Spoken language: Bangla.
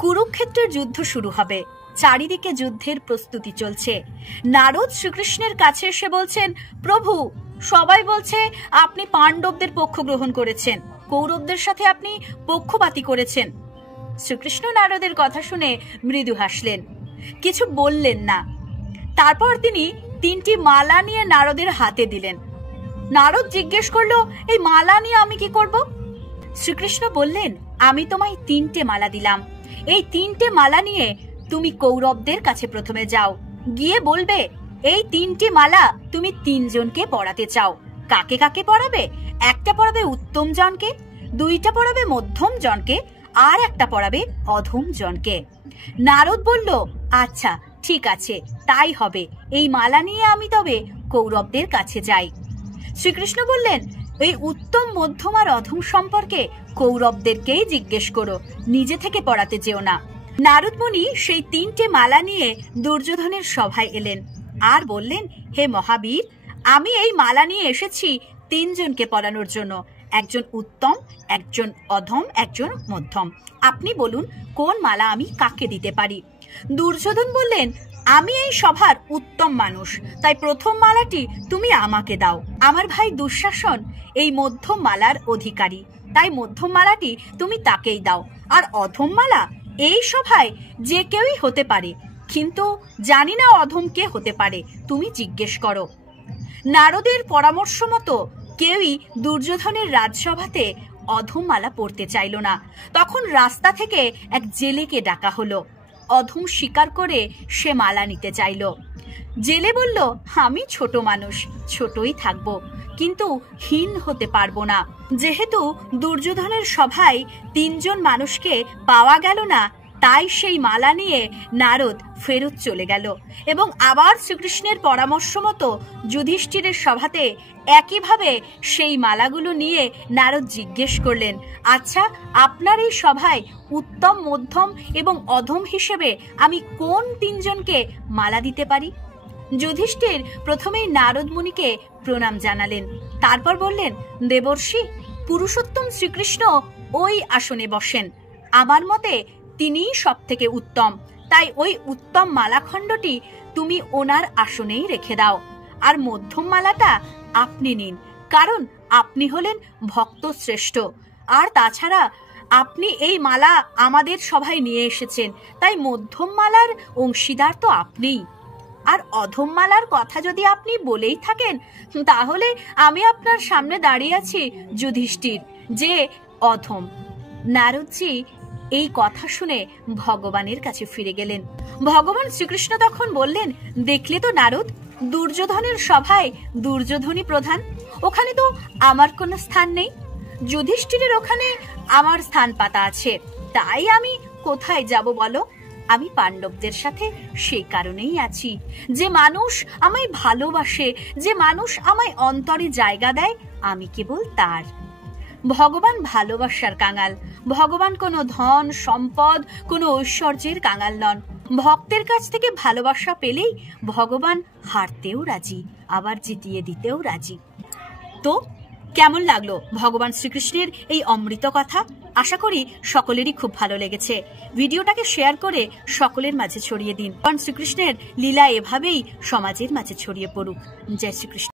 কুরুক্ষেত্রের যুদ্ধ শুরু হবে। চারিদিকে যুদ্ধের প্রস্তুতি চলছে। নারদ শ্রীকৃষ্ণের কাছে এসে বলছেন, প্রভু, সবাই বলছে আপনি পাণ্ডবদের পক্ষ গ্রহণ করেছেন, কৌরবদের সাথে আপনি পক্ষপাতী করেছেন। শ্রীকৃষ্ণ নারদের কথা শুনে মৃদু হাসলেন, কিছু বললেন না। তারপর তিনি 3টি মালা নিয়ে নারদের হাতে দিলেন। নারদ জিজ্ঞেস করলো, এই মালা নিয়ে আমি কি করব? শ্রীকৃষ্ণ বললেন, আমি তোমায় 3টে মালা দিলাম। এই 3টে মালা নিয়ে তুমি কৌরবদের কাছে প্রথমে যাও, গিয়ে বলবে এই 3টি মালা তুমি 3 জনকে পড়াতে চাও। কাকে কাকে পড়াবে? একটা পড়াবে উত্তম জনকে, 2টা পড়াবে মধ্যম জনকে, আর একটা পড়াবে অধম জনকে। নারদ বলল, আচ্ছা ঠিক আছে, তাই হবে। এই মালা নিয়ে আমি তবে কৌরবদের কাছে যাই। শ্রীকৃষ্ণ বললেন, এই উত্তম, মধ্যম আর অধম সম্পর্কে কৌরবদেরকেই জিজ্ঞেস করো, নিজে থেকে পড়াতে যেও না। নারদ মুনি সেই 3টে মালা নিয়ে দুর্যোধনের সভায় এলেন আর বললেন, হে মহাবীর, আমি এই মালা নিয়ে এসেছি 3 জনকে পড়ানোর জন্য। একজন উত্তম, একজন অধম, একজন মধ্যম। আপনি বলুন কোন মালা আমি কাকে দিতে পারি? দুর্যোধন বললেন, আমি এই সভার উত্তম মানুষ, তাই প্রথম মালাটি তুমি আমাকে দাও। আমার ভাই দুঃশাসন এই মধ্যম মালার অধিকারী, তাই মধ্যম মালাটি তুমি তাকেই দাও। আর অধম মালা এই সভায় যে কেউই হতে পারে, কিন্তু জানি না অধম কে হতে পারে, তুমি জিজ্ঞেস করো। নারদের পরামর্শ মতো কেউই দুর্যোধনের রাজসভাতে অধম মালা পড়তে চাইল না। তখন রাস্তা থেকে এক জেলেকে ডাকা হলো। অধম স্বীকার করে সে মালা নিতে চাইল। জেলে বলল, আমি ছোট মানুষ, ছোটই থাকবো, কিন্তু হীন হতে পারবো না। যেহেতু দুর্যোধনের সভায় 3 জন মানুষকে পাওয়া গেল না, তাই সেই মালা নিয়ে নারদ ফেরত চলে গেল এবং আবার শ্রীকৃষ্ণের পরামর্শ মতো যুধিষ্ঠিরের সভাতে একইভাবে সেই মালাগুলো নিয়ে নারদ জিজ্ঞেস করলেন, আচ্ছা, আপনার এই সভায় উত্তম, মধ্যম এবং অধম হিসেবে আমি কোন 3 জনকে মালা দিতে পারি? যুধিষ্ঠির প্রথমেই নারদ মুনিকে প্রণাম জানালেন। তারপর বললেন, দেবর্ষি, পুরুষোত্তম শ্রীকৃষ্ণ ওই আসনে বসেন। আমার মতে তিনিই সব থেকে উত্তম, তাই ওই উত্তম মালাখণ্ডটি তুমি ওনার আসনেই রেখে দাও। আর মধ্যম মালাটা আপনি নিন, কারণ আপনি হলেন ভক্ত শ্রেষ্ঠ। আর তাছাড়া আপনি এই মালা আমাদের সভায় নিয়ে এসেছেন, তাই মধ্যম মালার অংশীদার তো আপনিই। আর অধম মালার কথা যদি আপনি বলেই থাকেন, তাহলে আমি আপনার সামনে দাঁড়িয়ে আছি যুধিষ্ঠির, যে অধম। নারদজি এই কথা শুনে ভগবানের কাছে ফিরে গেলেন। ভগবান শ্রীকৃষ্ণ তখন বললেন, দেখলে তো নারদ, দুর্যোধনের সভায় দুর্যোধনই প্রধান, ওখানে তো আমার কোনো স্থান নেই। যুধিষ্ঠিরের ওখানে আমার স্থান পাতা আছে, তাই আমি কোথায় যাব বলো? আমি পাণ্ডবদের সাথে সেই কারণেই আছি। যে মানুষ আমায় ভালোবাসে, যে মানুষ আমায় অন্তরে জায়গা দেয়, আমি কেবল তার। ভগবান ভালোবাসার কাঙাল। ভগবান কোনো ধন সম্পদ, কোনো ঐশ্বর্যের কাঙাল নন। ভক্তের কাছ থেকে ভালোবাসা পেলেই ভগবান হারতেও রাজি, আবার জিতিয়ে দিতেও রাজি। তো কেমন লাগলো ভগবান শ্রীকৃষ্ণের এই অমৃত কথা? আশা করি সকলেরই খুব ভালো লেগেছে। ভিডিওটাকে শেয়ার করে সকলের মাঝে ছড়িয়ে দিন। ভগবান শ্রীকৃষ্ণের লীলা এভাবেই সমাজের মাঝে ছড়িয়ে পড়ুক। জয় শ্রীকৃষ্ণ।